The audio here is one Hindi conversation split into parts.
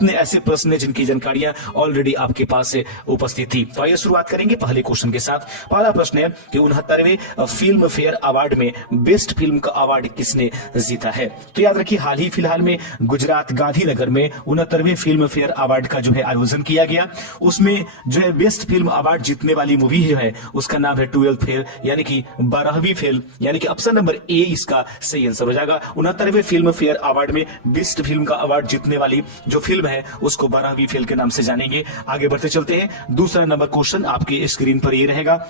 कितने ऐसे प्रश्न हैं जिनकी जानकारियां ऑलरेडी आपके पास उपस्थित थी। तो आइए शुरुआत करेंगे पहले क्वेश्चन के साथ। पहला प्रश्न है कि 69वें फिल्म फेयर अवार्ड में बेस्ट फिल्म का अवार्ड किसने जीता है? तो याद रखिए, हाल ही फिलहाल में गुजरात गांधीनगर में 69वें फिल्म फेयर अवार्ड का जो है आयोजन किया गया। उसमें जो है बेस्ट फिल्म अवार्ड जीतने वाली मूवी है उसका नाम है 12th फेल, यानी कि 12वीं फेल, यानी कि ऑप्शन नंबर ए इसका सही आंसर हो जाएगा। 69वें फिल्म फेयर अवार्ड में बेस्ट फिल्म का अवार्ड जीतने वाली जो फिल्म है उसको 12वीं फेल के नाम से जानेंगे। आगे बढ़ते चलते हैं। दूसरा नंबर क्वेश्चन आपके स्क्रीन पर ये रहेगा।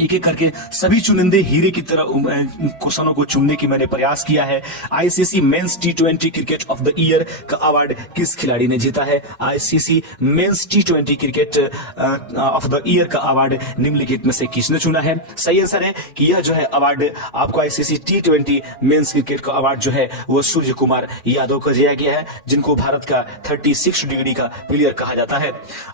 एक एक करके सभी चुनिंदे हीरे की तरह क्वेश्चनों को चुनने की मैंने प्रयास किया है। ICC men's T20 cricket of the year का अवार्ड किस खिलाड़ी ने जीता है? ICC men's T20 cricket of the year का अवार्ड निम्नलिखित में से किसने चुना है? सही आंसर है कि यह जो है अवार्ड आपको आईसीसी टी20 मेंस क्रिकेट का अवार्ड जो है वो सूर्य कुमार यादव को दिया गया है, जिनको भारत का 36 डिग्री का प्लेयर कहा जाता है।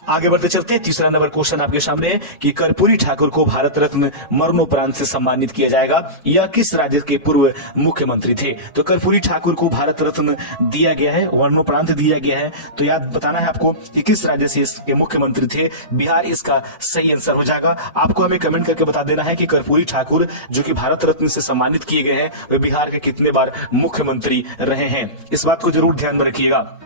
आगे बढ़ते चलते हैं। तीसरा नंबर क्वेश्चन आपके सामने है कि कर्पूरी ठाकुर को भारत रत्न मरणोपरांत से सम्मानित किया जाएगा। यह किस राज्य के पूर्व मुख्यमंत्री थे? तो कर्पूरी ठाकुर को भारत रत्न दिया गया है, मरणोपरांत दिया गया है। तो याद बताना है आपको कि किस राज्य से इसके मुख्यमंत्री थे। बिहार इसका सही आंसर हो जाएगा। आपको हमें कमेंट करके बता देना है कि कर्पूरी ठाकुर जो कि भारत रत्न से सम्मानित किए गए हैं वे बिहार के कितने बार मुख्यमंत्री रहे हैं। इस बात को जरूर ध्यान में रखिएगा।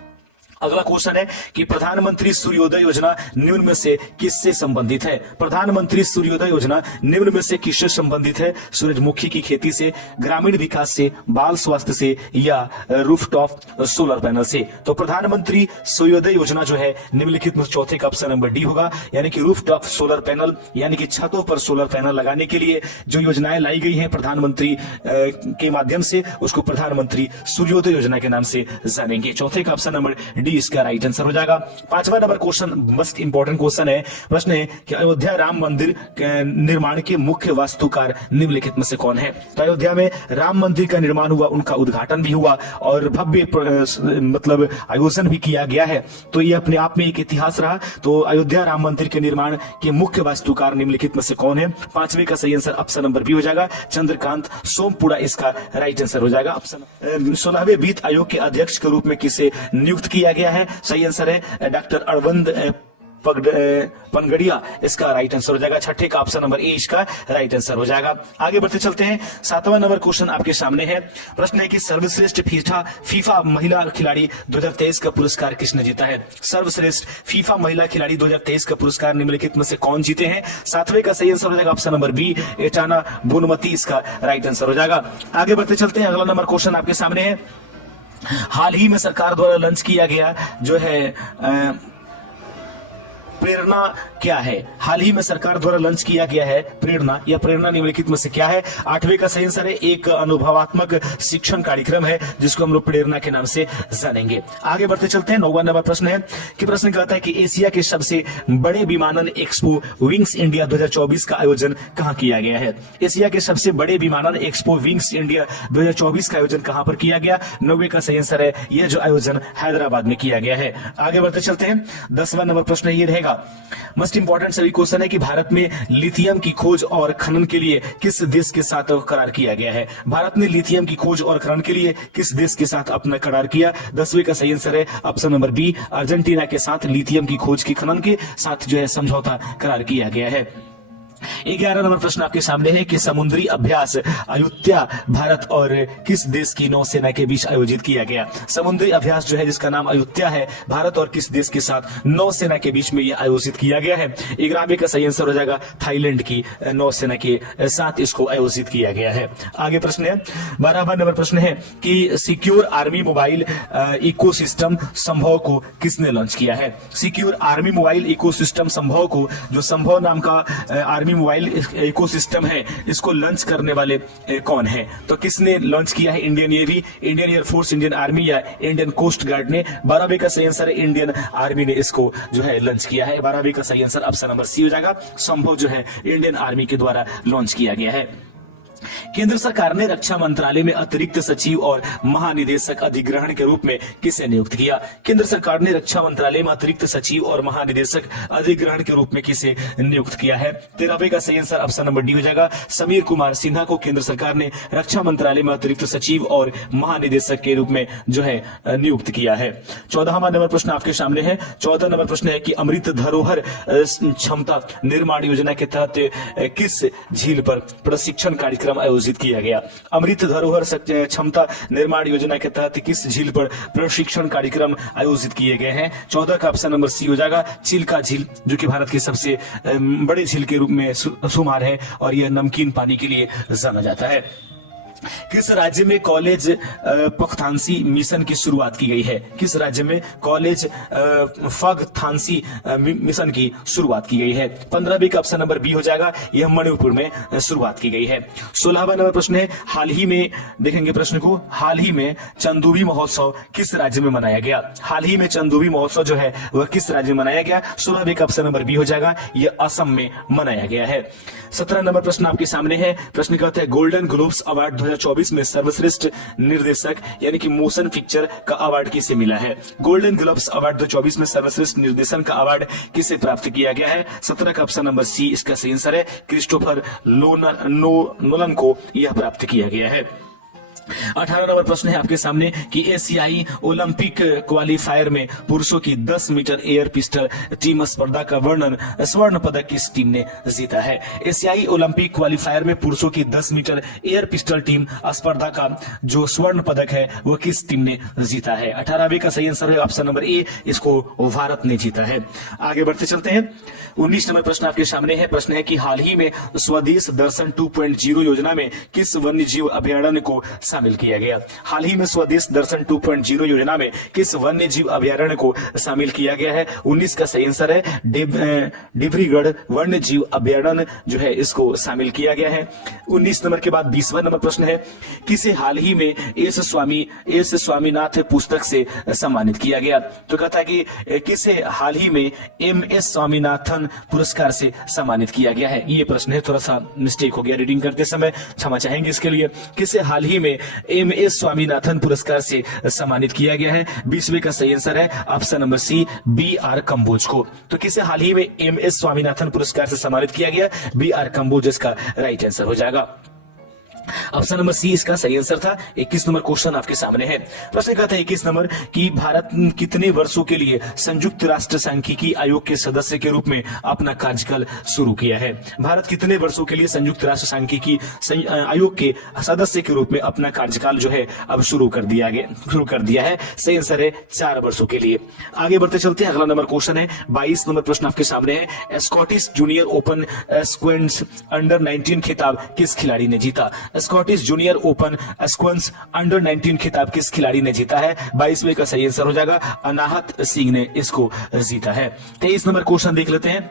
अगला क्वेश्चन है कि प्रधानमंत्री सूर्योदय योजना निम्न में से किससे संबंधित है? प्रधानमंत्री सूर्योदय योजना निम्न में से किससे संबंधित है? सूरजमुखी की खेती से, ग्रामीण विकास से, बाल स्वास्थ्य से या रूफटॉप सोलर पैनल से? तो प्रधानमंत्री सूर्योदय योजना जो है निम्नलिखित में चौथे का ऑप्शन नंबर डी होगा, यानी कि रूफटॉप सोलर पैनल, यानी कि छतों पर सोलर पैनल लगाने के लिए जो योजनाएं लाई गई हैं प्रधानमंत्री के माध्यम से, उसको प्रधानमंत्री सूर्योदय योजना के नाम से जानेंगे। चौथे का ऑप्शन नंबर डी इसका राइट आंसर हो जाएगा। पांचवा number question most important question है। प्रश्न है कि अयोध्या राम मंदिर निर्माण के मुख्य वास्तुकार निम्नलिखित में से कौन है? तो अयोध्या में राम मंदिर का निर्माण हुआ, उनका उद्घाटन भी हुआ और भव्य मतलब आयोजन भी किया गया है। तो ये अपने आप में एक इतिहास रहा। तो अयोध्या राम मंदिर के निर्माण के मुख्य वास्तुकार निम्नलिखित में से कौन है? पांचवे का सही आंसर ऑप्शन नंबर बी हो जाएगा, चंद्रकांत सोमपुरा इसका राइट आंसर हो जाएगा। ऑप्शन 16वें वित्त आयोग के अध्यक्ष के रूप में किसे नियुक्त किया गया है? सही आंसर है डॉक्टर अरविंद पनगड़िया इसका राइट आंसर हो जाएगा। छठे का ऑप्शन नंबर ए इसका राइट आंसर हो जाएगा। आगे बढ़ते चलते हैं। सातवां नंबर क्वेश्चन आपके सामने है। प्रश्न है कि सर्वश्रेष्ठ फीफा महिला खिलाड़ी 2023 का पुरस्कार किसने जीता है? सर्वश्रेष्ठ फीफा महिला खिलाड़ी 2023 का पुरस्कार निम्नलिखित में से कौन जीते हैं? सातवें का सही आंसर हो जाएगा option number b, Aitana Bonmati इसका राइट आंसर हो जाएगा। आगे बढ़ते चलते हैं। अगला नंबर क्वेश्चन आपके सामने है। हाल ही में सरकार द्वारा लॉन्च किया गया जो है प्रेरणा क्या है? हाल ही में सरकार द्वारा लॉन्च किया गया है प्रेरणा, या प्रेरणा निम्नलिखित में से क्या है? आठवें का सही आंसर है एक अनुभवात्मक शिक्षण कार्यक्रम है जिसको हम लोग प्रेरणा के नाम से जानेंगे। आगे बढ़ते चलते हैं। 9वां नंबर प्रश्न है कि प्रश्न कहता है कि एशिया के सबसे बड़े विमानन एक्सपो विंग्स इंडिया 2024 का आयोजन कहां किया गया है? एशिया के सबसे बड़े विमानन एक्सपो विंग्स इंडिया 2024 का आयोजन कहां पर किया गया? 9वें का सही आंसर है यह जो आयोजन हैदराबाद में किया गया है। आगे बढ़ते चलते हैं। 10वां नंबर प्रश्न ये रहेगा। मोस्ट इंपॉर्टेंट सभी क्वेश्चन है कि भारत में लिथियम की खोज और खनन के लिए किस देश के साथ करार किया गया है? भारत ने लिथियम की खोज और खनन के लिए किस देश के साथ अपना करार किया? 10वें का सही आंसर है ऑप्शन नंबर बी, अर्जेंटीना के साथ लिथियम की खोज की खनन के साथ जो है समझौता करार किया गया है। 11 नंबर प्रश्न आपके सामने है कि समुद्री अभ्यास अयुत्या भारत और किस देश की नौसेना के बीच आयोजित किया गया? समुद्री अभ्यास जो है जिसका नाम अयुत्या है, भारत और किस देश के साथ नौसेना के बीच में यह आयोजित किया गया है? 11वें का सही आंसर हो जाएगा थाईलैंड की नौसेना के साथ इसको आयोजित किया गया है। आगे प्रश्न है 12वां नंबर प्रश्न है कि सिक्योर आर्मी मोबाइल इकोसिस्टम संभव को किसने लॉन्च किया है? सिक्योर आर्मी मोबाइल इकोसिस्टम संभव को, जो संभव नाम का आर्मी मोबाइल इकोसिस्टम है, इसको लॉन्च करने वाले कौन है? तो किसने लॉन्च किया है? Indian navy, Indian air force, Indian army या इंडियन कोस्ट गार्ड ने? 12वें का सही आंसर है इंडियन आर्मी ने इसको जो है लॉन्च किया है। 12वें का सही आंसर ऑप्शन नंबर सी हो जाएगा, संभव जो है इंडियन आर्मी के द्वारा लॉन्च किया गया है। केंद्र सरकार ने रक्षा मंत्रालय में अतिरिक्त सचिव और महानिदेशक अधिग्रहण के रूप में किसे नियुक्त किया? केंद्र सरकार ने रक्षा मंत्रालय में अतिरिक्त सचिव और महानिदेशक अधिग्रहण के रूप में किसे नियुक्त किया है? 13वें का सही आंसर ऑप्शन नंबर डी हो जाएगा। समीर कुमार सिन्हा को केंद्र सरकार ने रक्षा मंत्रालय में अतिरिक्त सचिव और महानिदेशक के रूप में जो है नियुक्त किया है। 14वां नंबर प्रश्न आपके सामने है। 14 नंबर प्रश्न है कि अमृत धरोहर क्षमता निर्माण योजना के तहत किस झील पर प्रशिक्षण कार्यक्रम आयोजित किया गया? अमृत धरोहर क्षमता निर्माण योजना के तहत किस झील पर प्रशिक्षण कार्यक्रम आयोजित किए गए हैं? 14 का ऑप्शन नंबर सी हो जाएगा। चिल्का झील, जो कि भारत की सबसे बड़े झील के रूप में शुमार है और यह नमकीन पानी के लिए जाना जाता है। किस राज्य में कॉलेज पखथानसी मिशन की शुरुआत की गई है? किस राज्य में कॉलेज पखथानसी मिशन की शुरुआत की गई है? 15वीं का ऑप्शन नंबर बी हो जाएगा। यह मणिपुर में शुरुआत की गई है। 16वां नंबर प्रश्न है, हाल ही में देखेंगे प्रश्न को, हाल ही में चंदूबी महोत्सव किस राज्य में मनाया गया? हाल ही में चंदूबी महोत्सव जो है वह किस राज्य में मनाया गया? 16वीं का ऑप्शन नंबर बी हो जाएगा। यह असम में मनाया गया है। 17 नंबर प्रश्न आपके सामने है। प्रश्न कहते हैं गोल्डन ग्लोब्स अवार्ड 2024 में सर्वश्रेष्ठ निर्देशक यानी कि मोशन पिक्चर का अवार्ड किसे मिला है? गोल्डन ग्लोब्स अवार्ड 2024 में सर्वश्रेष्ठ निर्देशन का अवार्ड किसे प्राप्त किया गया है? 17 का ऑप्शन नंबर सी इसका सही आंसर है। क्रिस्टोफर नोलन को यह प्राप्त किया गया है। 18 नंबर प्रश्न है आपके सामने कि एशियाई ओलंपिक क्वालिफायर में पुरुषों की 10 मीटर एयर पिस्टल टीम स्पर्धा का वर्णन स्वर्ण पदक किस टीम ने जीता है? एशियाई ओलंपिक क्वालिफायर में पुरुषों की 10 मीटर एयर पिस्टल टीम स्पर्धा का जो स्वर्ण पदक है वो किस टीम ने जीता है? 18वीं का सही आंसर है ऑप्शन नंबर ए, इसको भारत ने जीता है। आगे बढ़ते चलते हैं। 19 नंबर प्रश्न आपके सामने है। प्रश्न है कि हाल ही में स्वदेश दर्शन 2.0 योजना में किस वन्य जीव अभयारण्य को शामिल किया गया? हाल ही में स्वदेश दर्शन 2.0 योजना में किस वन्य जीव अभयारण्य को शामिल किया गया है? 19 का सही आंसर है डिब्रूगढ़ वन्य जीव अभयारण्य जो है इसको शामिल किया गया है। 19 नंबर के बाद 20वां नंबर प्रश्न है, किसे हाल ही में एस स्वामीनाथ पुस्तक से सम्मानित किया गया? तो कहता है कि किसे हाल ही में MS स्वामीनाथन पुरस्कार से सम्मानित किया गया है? ये प्रश्न है, थोड़ा सा मिस्टेक हो गया रीडिंग करते समय, क्षमा चाहेंगे इसके लिए। किसे हाल ही में MS स्वामीनाथन पुरस्कार से सम्मानित किया गया है? 20वें का सही आंसर है option number c BR Kamboj को। तो किसे हाल ही में MS स्वामीनाथन पुरस्कार से सम्मानित किया गया? BR कंबोज इसका राइट आंसर हो जाएगा। ऑप्शन नंबर सी इसका सही आंसर था। 21 नंबर क्वेश्चन आपके सामने है। प्रश्न कहता है 21 नंबर कि भारत कितने वर्षों के लिए संयुक्त राष्ट्र सांख्यिकी आयोग के सदस्य के रूप में अपना कार्यकाल शुरू किया है? भारत कितने वर्षों के लिए संयुक्त राष्ट्र सांख्यिकी आयोग के सदस्य के रूप में अपना कार्यकाल जो है अब शुरू कर दिया है? सही आंसर है 4 वर्षों के लिए। आगे बढ़ते चलते हैं। अगला नंबर क्वेश्चन है 22 नंबर प्रश्न आपके सामने है। Scottish junior open squash under 19 खिताब किस खिलाड़ी ने जीता? Scottish junior open squash under 19 खिताब किस खिलाड़ी ने जीता है? 22वें का सही आंसर हो जाएगा अनाहत सिंह ने इसको जीता है। 23 नंबर क्वेश्चन देख लेते हैं।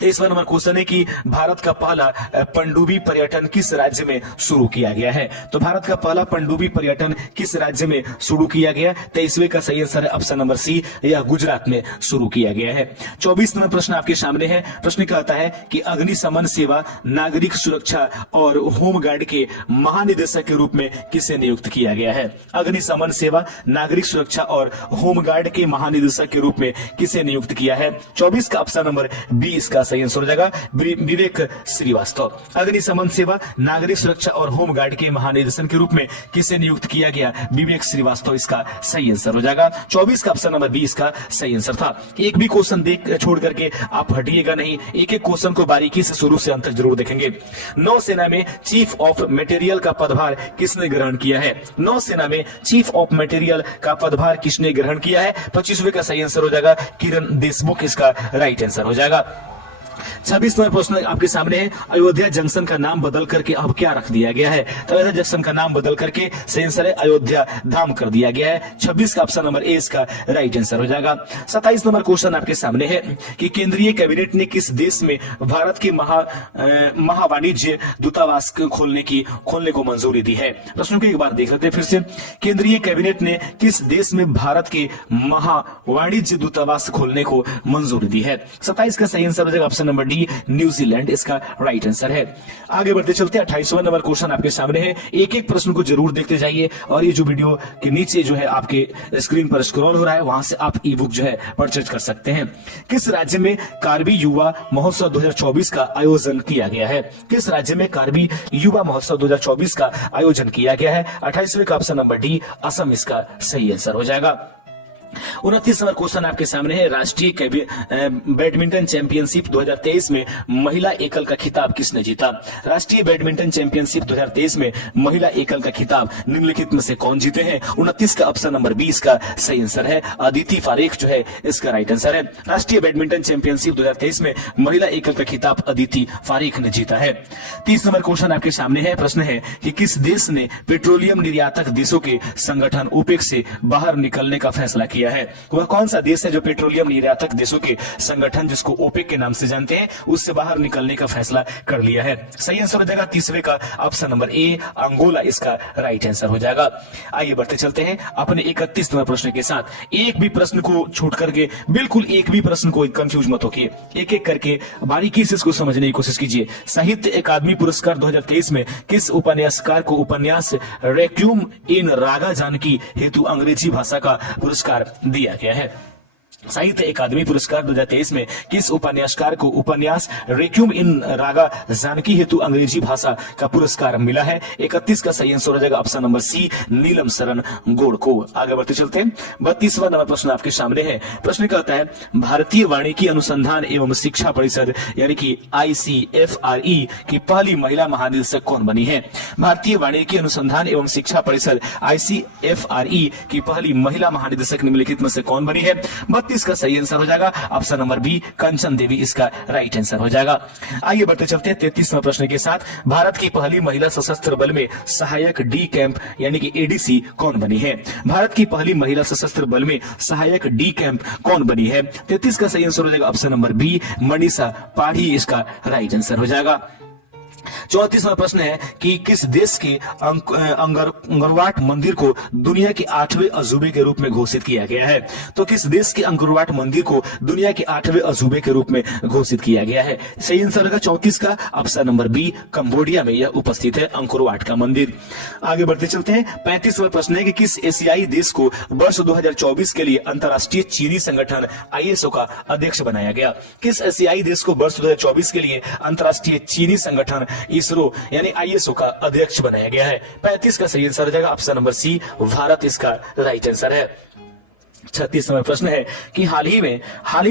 23वां नंबर क्वेश्चन है कि भारत का पहला पनडुब्बी पर्यटन किस राज्य में शुरू किया गया है? तो भारत का पहला पनडुब्बी पर्यटन किस राज्य में शुरू किया गया? 23वें का सही आंसर है ऑप्शन नंबर सी, यह गुजरात में शुरू किया गया है। 24 नंबर प्रश्न आपके सामने है। प्रश्न कहता है कि अग्निशमन सेवा, नागरिक सुरक्षा और होमगार्ड के महानिदेशक के रूप में किसे नियुक्त किया गया है? अग्निशमन सेवा, नागरिक सुरक्षा और होमगार्ड के महानिदेशक के रूप में किसे नियुक्त किया है? 24 का ऑप्शन नंबर बी इसका सही आंसर हो जाएगा विवेक श्रीवास्तव। अग्निशमन सेवा, नागरिक सुरक्षा और होमगार्ड के महानिदेशक के रूप में किसे नियुक्त किया गया? विवेक श्रीवास्तव इसका सही आंसर हो जाएगा। 24 का ऑप्शन नंबर बी इसका सही आंसर था। एक भी क्वेश्चन देख छोड़ करके आप हटिएगा नहीं, एक एक क्वेश्चन को बारीकी से शुरू से अंत तक जरूर देखेंगे। नौसेना में चीफ ऑफ मटेरियल का पदभार किसने ग्रहण किया है? नौसेना में चीफ ऑफ मटेरियल का पदभार किसने ग्रहण किया है? 25वें का सही आंसर हो जाएगा किरण देशमुख इसका राइट आंसर हो जाएगा। 26 नंबर प्रश्न आपके सामने है। अयोध्या जंक्शन का नाम बदल करके अब क्या रख दिया गया है? तो अयोध्या जंक्शन का नाम बदल करके सही आंसर है अयोध्या धाम कर दिया गया है। 26 का ऑप्शन नंबर ए इसका राइट आंसर हो जाएगा। 27 नंबर क्वेश्चन आपके सामने है कि केंद्रीय कैबिनेट ने किस देश में भारत के महावाणिज्य दूतावास खोलने को मंजूरी दी है? प्रश्नों को एक बार देख लेते हैं फिर से। केंद्रीय कैबिनेट ने किस देश में भारत के महावाणिज्य दूतावास खोलने को मंजूरी दी है? 27 का सही आंसर हो जाएगा option option number D New Zealand इसका राइट आंसर है। आगे बढ़ते चलते 28वां नंबर क्वेश्चन आपके सामने है। एक एक प्रश्न को जरूर देखते जाइए और ये जो वीडियो के नीचे जो है आपके स्क्रीन पर स्क्रॉल हो रहा है वहां से आप ई बुक जो है परचेज कर सकते हैं। किस राज्य में कार्बी युवा महोत्सव 2024 का आयोजन किया गया है? किस राज्य में कार्बी युवा महोत्सव 2024 का आयोजन किया गया है? 28वें का ऑप्शन नंबर डी असम इसका सही आंसर हो जाएगा। 29 नंबर क्वेश्चन आपके सामने है। राष्ट्रीय बैडमिंटन चैंपियनशिप 2023 में महिला एकल का खिताब किसने जीता? राष्ट्रीय बैडमिंटन चैंपियनशिप 2023 में महिला एकल का खिताब निम्नलिखित में से कौन जीते हैं? 29 का ऑप्शन नंबर 20 का सही आंसर है। अदिति फारेख जो है इसका राइट आंसर है। राष्ट्रीय बैडमिंटन चैंपियनशिप 2023 में महिला एकल का खिताब अदिति फारेख ने जीता है। 30 नंबर क्वेश्चन आपके सामने है। प्रश्न है कि किस देश ने पेट्रोलियम निर्यातक देशों के संगठन ओपेक से बाहर निकलने का फैसला किया है? वह कौन सा देश है जो पेट्रोलियम निर्यातक देशों के संगठन जिसको ओपेक के नाम से जानते हैं उससे बाहर निकलने का फैसला कर लिया है? सही आंसर हो जाएगा 30वें का ऑप्शन नंबर ए अंगोला इसका राइट आंसर हो जाएगा। आइए बढ़ते चलते हैं अपने 31 नंबर प्रश्न के साथ। एक भी प्रश्न को छूट करके बिल्कुल एक भी प्रश्न को कंफ्यूज मत होइए, एक एक करके बारीकी से इसको समझने की कोशिश कीजिए। साहित्य अकादमी पुरस्कार 2023 में किस उपन्यासकार को उपन्यास रेक्यूम इन रागा जानकी हेतु अंग्रेजी भाषा का पुरस्कार दिया गया है? साहित्य अकादमी पुरस्कार 2023 में किस उपन्यासकार को उपन्यास रेक्यूम इन रागा जानकी हेतु अंग्रेजी भाषा का पुरस्कार मिला है? 31 का सही आंसर हो जाएगा ऑप्शन नंबर सी नीलम शरण गौड़ को। आगे बढ़ते चलते हैं 32वां नंबर प्रश्न आपके सामने है। प्रश्न कहता है भारतीय वानिकी अनुसंधान एवं शिक्षा परिषद यानी कि ICFRE की पहली महिला महानिदेशक कौन बनी है? भारतीय वानिकी अनुसंधान एवं शिक्षा परिषद ICFRE की पहली महिला महानिदेशक निम्नलिखित में से कौन बनी है? 32 का सही आंसर हो जाएगा option number B Kanchan Devi इसका राइट आंसर हो जाएगा। आइए बढ़ते चलते हैं 33वें प्रश्न के साथ। भारत की पहली महिला सशस्त्र बल में सहायक डी कैंप यानी कि ADC कौन बनी है? भारत की पहली महिला सशस्त्र बल में सहायक डी कैंप कौन बनी है? 33 का सही आंसर हो जाएगा option number b Manisha Padhi इसका राइट आंसर हो जाएगा। 34वां प्रश्न है कि किस देश के अंगरवाट मंदिर को दुनिया के 8वें अजूबे के रूप में घोषित किया गया है? तो किस देश के अंगरवाट मंदिर को दुनिया के 8वें अजूबे के रूप में घोषित किया गया है? सही आंसर होगा 34 का ऑप्शन नंबर बी कंबोडिया में यह उपस्थित है अंगरवाट का मंदिर। आगे बढ़ते चलते हैं 35वां प्रश्न है कि किस एशियाई देश को वर्ष 2024 के लिए अंतर्राष्ट्रीय चीनी संगठन ISO का अध्यक्ष बनाया गया? किस एशियाई देश को वर्ष 2024 के लिए अंतर्राष्ट्रीय चीनी संगठन इसरो यानी ISO का अध्यक्ष बनाया गया है? 35 का सही आंसर हो जाएगा ऑप्शन नंबर सी भारत इसका राइट आंसर है। 36 नंबर प्रश्न है कि हाल ही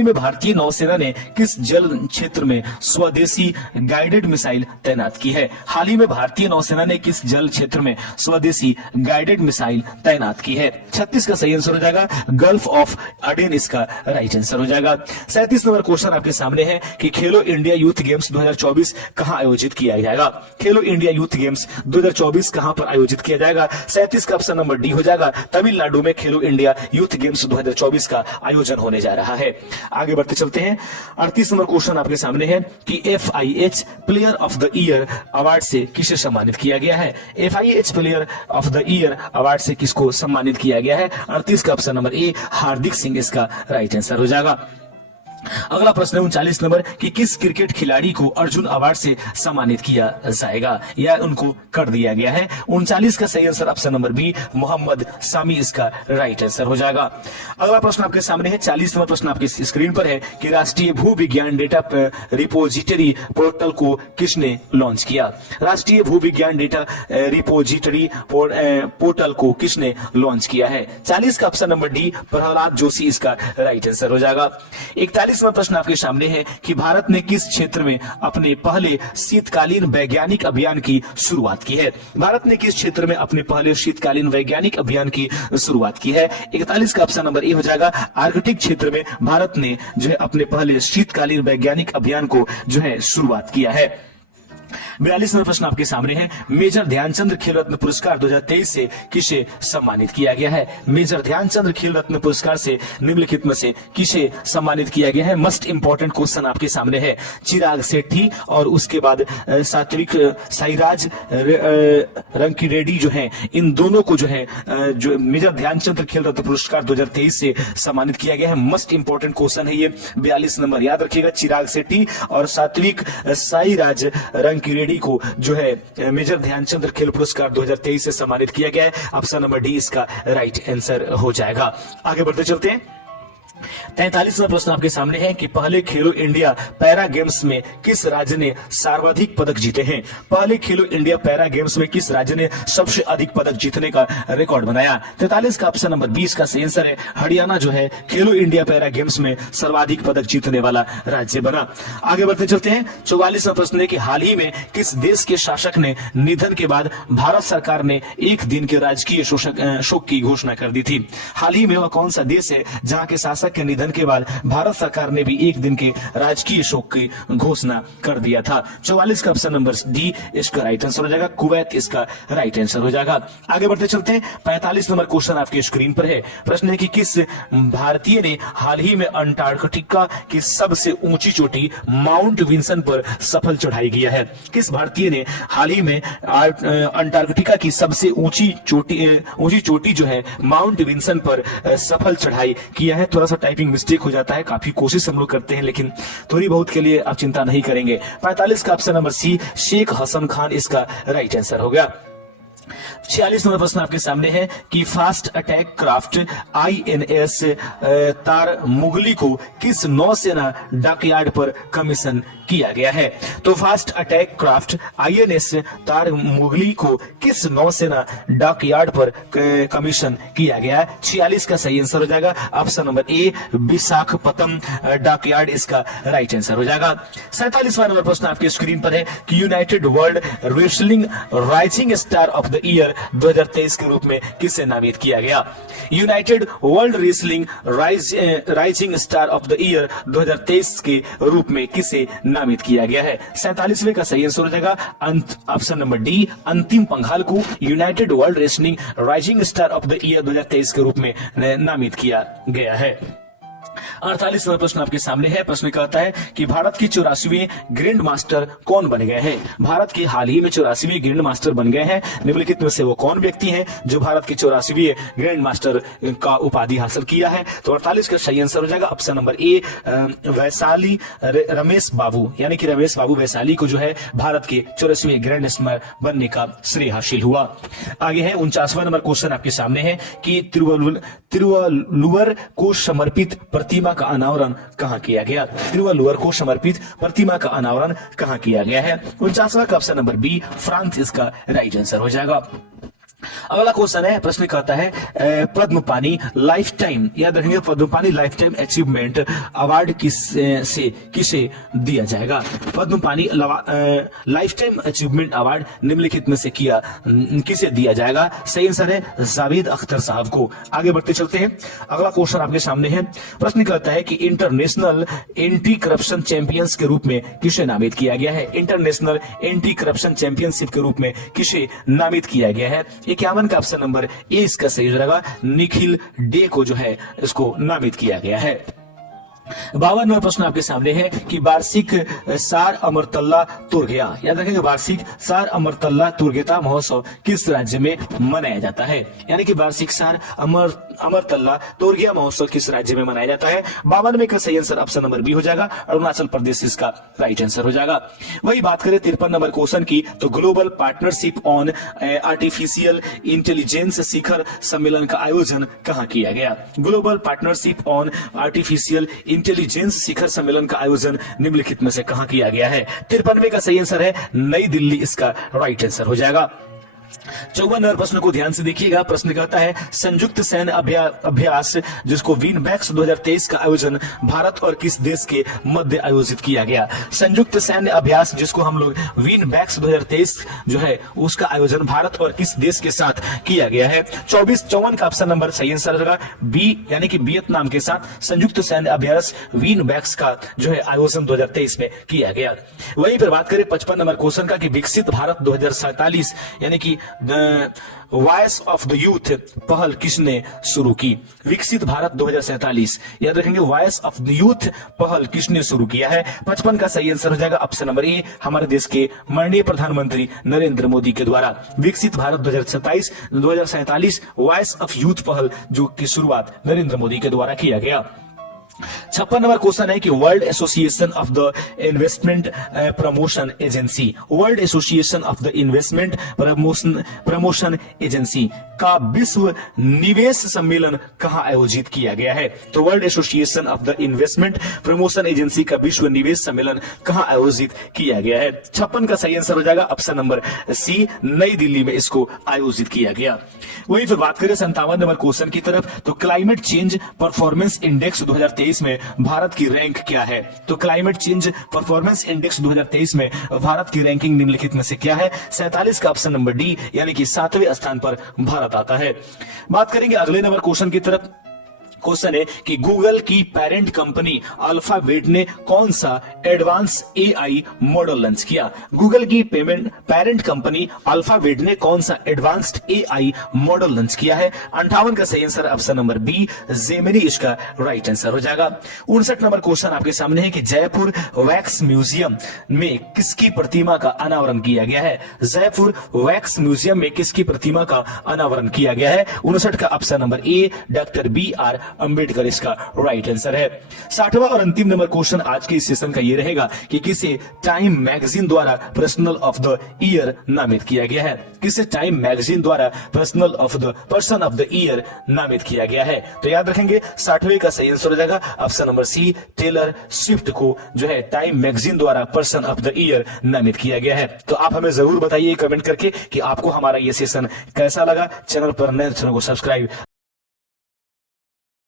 में भारतीय नौसेना ने किस जल क्षेत्र में स्वदेशी गाइडेड मिसाइल तैनात की है? हाल ही में भारतीय नौसेना ने किस जल क्षेत्र में स्वदेशी गाइडेड मिसाइल तैनात की है? 36 का सही आंसर हो जाएगा गल्फ ऑफ अडेन इसका राइट आंसर हो जाएगा। 37 नंबर क्वेश्चन आपके सामने है कि खेलो इंडिया यूथ गेम्स 2024 कहां आयोजित किया जाएगा? खेलो इंडिया यूथ गेम्स 2024 कहां पर आयोजित किया जाएगा? 37 का ऑप्शन नंबर डी हो जाएगा तमिलनाडु में खेलो इंडिया यूथ गेम्स 2024 का आयोजन होने जा रहा है। आगे बढ़ते चलते हैं 38 नंबर क्वेश्चन आपके सामने है कि FIH player of the year award से किसे सम्मानित किया गया है? FIH player of the year award से किसको सम्मानित किया गया है? 38 का ऑप्शन नंबर ए हार्दिक सिंह इसका राइट आंसर हो जाएगा। अगला प्रश्न है 39 नंबर कि किस क्रिकेट खिलाड़ी को अर्जुन अवार्ड से सम्मानित किया जाएगा या उनको कर दिया गया है? 39 का सही answer option number B Mohammad Sami इसका राइट आंसर हो जाएगा। अगला प्रश्न आपके सामने है 40 नंबर प्रश्न आपके स्क्रीन पर है कि राष्ट्रीय भू विज्ञान डेटा रिपोजिटरी पोर्टल को किसने लॉन्च किया? राष्ट्रीय भू विज्ञान डेटा रिपोजिटरी पोर्टल को किसने लॉन्च किया है? 40 का option number D Prahlad Joshi इसका राइट आंसर हो जाएगा। 41वां प्रश्न आपके सामने है कि भारत ने किस क्षेत्र में अपने पहले शीतकालीन वैज्ञानिक अभियान की शुरुआत की है? भारत ने किस क्षेत्र में अपने पहले शीतकालीन वैज्ञानिक अभियान की शुरुआत की है? 41 का ऑप्शन नंबर ए हो जाएगा आर्कटिक क्षेत्र में भारत ने जो है अपने पहले शीतकालीन वैज्ञानिक अभियान को जो है शुरुआत किया है। 42 नंबर प्रश्न आपके सामने है। मेजर ध्यानचंद खेल रत्न पुरस्कार 2023 से किसे सम्मानित किया गया है? मेजर ध्यानचंद खेल रत्न पुरस्कार से निम्नलिखित में से किसे सम्मानित किया गया है? मस्ट इंपॉर्टेंट क्वेश्चन आपके सामने है। चिराग शेट्टी और उसके बाद सात्विक साईराज रंकीरेड्डी जो है, इन दोनों को जो है जो मेजर ध्यानचंद खेल रत्न पुरस्कार 2023 से सम्मानित किया गया है। मस्ट इंपॉर्टेंट क्वेश्चन है ये। 42 नंबर याद रखिएगा। चिराग शेट्टी और सात्विक साईराज रंकीरेड्डी को जो है मेजर ध्यानचंद खेल पुरस्कार 2023 से सम्मानित किया गया है। ऑप्शन नंबर डी इसका राइट आंसर हो जाएगा। आगे बढ़ते चलते हैं। 43वां प्रश्न आपके सामने है कि पहले खेलो इंडिया पैरा गेम्स में किस राज्य ने सर्वाधिक पदक जीते हैं? पहले खेलो इंडिया पैरा गेम्स में किस राज्य ने सबसे अधिक पदक जीतने का रिकॉर्ड बनाया? 43 का ऑप्शन नंबर 20 का सही आंसर है हरियाणा जो है खेलो इंडिया पैरा गेम्स में सर्वाधिक पदक जीतने वाला राज्य बना। आगे बढ़ते चलते हैं। 44वां प्रश्न है कि हाल ही में किस देश के शासक ने निधन के बाद भारत सरकार ने एक दिन के राजकीय शोक की घोषणा कर दी थी? हाल ही में वह कौन सा देश है जहां के शासक के निधन के बाद भारत सरकार ने भी एक दिन के राजकीय शोक की घोषणा कर दिया था? 44 का ऑप्शन नंबर डी इसका राइट आंसर हो जाएगा। कुवैत इसका राइट आंसर हो जाएगा। आगे बढ़ते चलते हैं। 45 नंबर क्वेश्चन आपके स्क्रीन पर है। प्रश्न है कि किस भारतीय ने हाल ही में अंटार्कटिका की सबसे ऊंची चोटी माउंट विंसन पर सफल चढ़ाई किया है? किस भारतीय ने हाल ही में अंटार्कटिका की सबसे ऊंची चोटी जो है माउंट विंसन पर सफल चढ़ाई किया है? थोड़ा सा टाइपिंग मिस्टेक हो जाता है, काफी कोशिश हम लोग करते हैं, लेकिन थोड़ी बहुत के लिए आप चिंता नहीं करेंगे। 45 का option number c Sheikh Hasan Khan इसका राइट आंसर हो गया। 46 नंबर प्रश्न आपके सामने है कि फास्ट अटैक क्राफ्ट INS तार मुगली को किस नौसेना डॉकयार्ड पर कमीशन किया गया है? तो फास्ट अटैक क्राफ्ट INS तार मुगली को किस नौसेना डॉकयार्ड पर कमीशन किया गया है? 46 का सही आंसर हो जाएगा ऑप्शन नंबर ए विशाखापत्तनम डॉकयार्ड इसका राइट आंसर हो जाएगा। 47वां नंबर प्रश्न आपके स्क्रीन पर है कि United world wrestling rising star of the year 2023 के रूप में किसे नामित किया गया? United world wrestling rising star of the year 2023 के रूप में किसे नामित किया गया है? 47वें का सही आंसर हो जाएगा ऑप्शन नंबर डी अंतिम पंघाल को United world wrestling rising star of the year 2023 के रूप में नामित किया गया है। 48वां प्रश्न आपके सामने है। प्रश्न कहता है कि भारत के 84वें ग्रैंड मास्टर कौन बन गए हैं? भारत के हाल ही में 84वें ग्रैंड मास्टर बन गए हैं। निम्नलिखित में से वो कौन व्यक्ति हैं जो भारत के 84वें ग्रैंड मास्टर का उपाधि हासिल किया है? तो 48 का सही आंसर हो जाएगा option number A Vaishali Ramesh Babu, यानी कि रमेश बाबू वैशाली को जो है भारत के 84वें ग्रैंड मास्टर बनने का श्रेय हासिल हुआ। आगे है 49वां नंबर क्वेश्चन आपके सामने है कि तिरुवल्लुवर को समर्पित प्रतिमा का अनावरण कहां किया गया? तिरुवल्लुवर को समर्पित प्रतिमा का अनावरण कहां किया गया है? 49वां का ऑप्शन नंबर बी फ्रांस इसका राइट आंसर हो जाएगा। अगला क्वेश्चन है। प्रश्न कहता है पद्म पानी लाइफ टाइम, याद रखेंगे पद्म पानी लाइफ टाइम अचीवमेंट अवार्ड किसे दिया जाएगा? पद्म पानी लाइफ टाइम अचीवमेंट अवार्ड निम्नलिखित में से किसे दिया जाएगा? सही आंसर है जावेद अख्तर साहब को। आगे बढ़ते चलते हैं। अगला क्वेश्चन आपके सामने है। प्रश्न कहता है कि इंटरनेशनल एंटी करप्शन चैंपियंस के रूप में किसे नामित किया गया है? इंटरनेशनल एंटी करप्शन चैंपियनशिप के रूप में किसे नामित किया गया है? 51 का ऑप्शन नंबर ए इसका सही रहेगा। निखिल डे को जो है इसको नामित किया गया है। 52वां प्रश्न आपके सामने है कि वार्षिक सार अमरतल्ला तुर्गया, याद रखेंगे वार्षिक सार अमरतल्ला तुर्गेता महोत्सव किस राज्य में मनाया जाता है? यानी कि वार्षिक सार अमरतल्ला तुर्गया महोत्सव किस राज्य में मनाया जाता है? 52वें का सही आंसर ऑप्शन नंबर बी हो जाएगा, अरुणाचल प्रदेश इसका राइट आंसर हो जाएगा। वही बात करें 53 नंबर क्वेश्चन की, तो global partnership on artificial intelligence शिखर सम्मेलन का आयोजन कहां किया गया? Global partnership on artificial intelligence शिखर सम्मेलन का आयोजन निम्नलिखित में से कहां किया गया है? 53वें का सही आंसर है नई दिल्ली इसका राइट आंसर हो जाएगा। 54 नंबर प्रश्न को ध्यान से देखिएगा। प्रश्न कहता है संयुक्त सैन्य अभ्यास जिसको विनबैक्स 2023 का आयोजन भारत और किस देश के मध्य आयोजित किया गया। संयुक्त सैन्य अभ्यास जिसको हम लोग विनबैक्स 2023 जो है उसका आयोजन भारत और किस देश के साथ किया गया है। 54 का ऑप्शन नंबर सही आंसर होगा बी, यानी कि वियतनाम के साथ संयुक्त सैन्य अभ्यास विनबैक्स का जो है आयोजन 2023 में किया गया। वहीं पर बात करें 55 नंबर क्वेश्चन का कि विकसित भारत 2047 यानी कि वॉइस ऑफ द यूथ पहल किसने शुरू की। विकसित भारत 2047 याद रखेंगे, वॉइस ऑफ द यूथ पहल किसने शुरू किया है। 55 का सही आंसर हो जाएगा ऑप्शन नंबर ए, हमारे देश के माननीय प्रधानमंत्री नरेंद्र मोदी के द्वारा विकसित भारत 2047 वॉइस ऑफ यूथ पहल जो की शुरुआत नरेंद्र मोदी के द्वारा किया गया। 56 नंबर क्वेश्चन है कि world association of the investment promotion agency, world association of the investment promotion agency का विश्व निवेश सम्मेलन कहां आयोजित किया गया है। तो world association of the investment promotion agency का विश्व निवेश सम्मेलन कहां आयोजित किया गया है। 56 का सही आंसर हो जाएगा ऑप्शन नंबर सी, नई दिल्ली में इसको आयोजित किया गया। वहीं फिर बात करें 57 नंबर क्वेश्चन की तरफ, तो क्लाइमेट चेंज परफॉर्मेंस इंडेक्स 2023 में भारत की रैंक क्या है। तो क्लाइमेट चेंज परफॉर्मेंस इंडेक्स 2023 में भारत की रैंकिंग निम्नलिखित में से क्या है। 47 का ऑप्शन नंबर डी, यानी कि 7वें स्थान पर भारत आता है। बात करेंगे अगले नंबर क्वेश्चन की तरफ। क्वेश्चन है कि गूगल की पेरेंट कंपनी अल्फाबेट ने कौन सा एडवांस एआई मॉडल लॉन्च किया। गूगल की पेरेंट कंपनी अल्फाबेट ने कौन सा एडवांस्ड एआई मॉडल लॉन्च किया है। 58 का सही answer option number b, Gemini इसका राइट आंसर हो जाएगा। 59 नंबर क्वेश्चन आपके सामने है कि जयपुर वैक्स म्यूजियम में किसकी प्रतिमा का अनावरण किया गया है। जयपुर वैक्स म्यूजियम में किसकी प्रतिमा का अनावरण किया गया है। 59 का ऑप्शन नंबर ए, डॉक्टर BR अंबेडकर इसका राइट आंसर है। 60वां और अंतिम नंबर क्वेश्चन आज के इस सेशन का ये रहेगा कि किसे टाइम मैगजीन द्वारा पर्सन ऑफ द ईयर नामित किया गया है। किसे टाइम मैगजीन द्वारा पर्सन ऑफ द ईयर नामित किया गया है। तो याद रखेंगे 60वें का सही आंसर हो जाएगा option number c, Taylor Swift को जो है टाइम मैगजीन द्वारा पर्सन ऑफ द ईयर नामित किया गया है। तो आप हमें जरूर बताइए कमेंट करके कि आपको हमारा ये सेशन कैसा लगा। चैनल पर नए, चैनल को सब्सक्राइब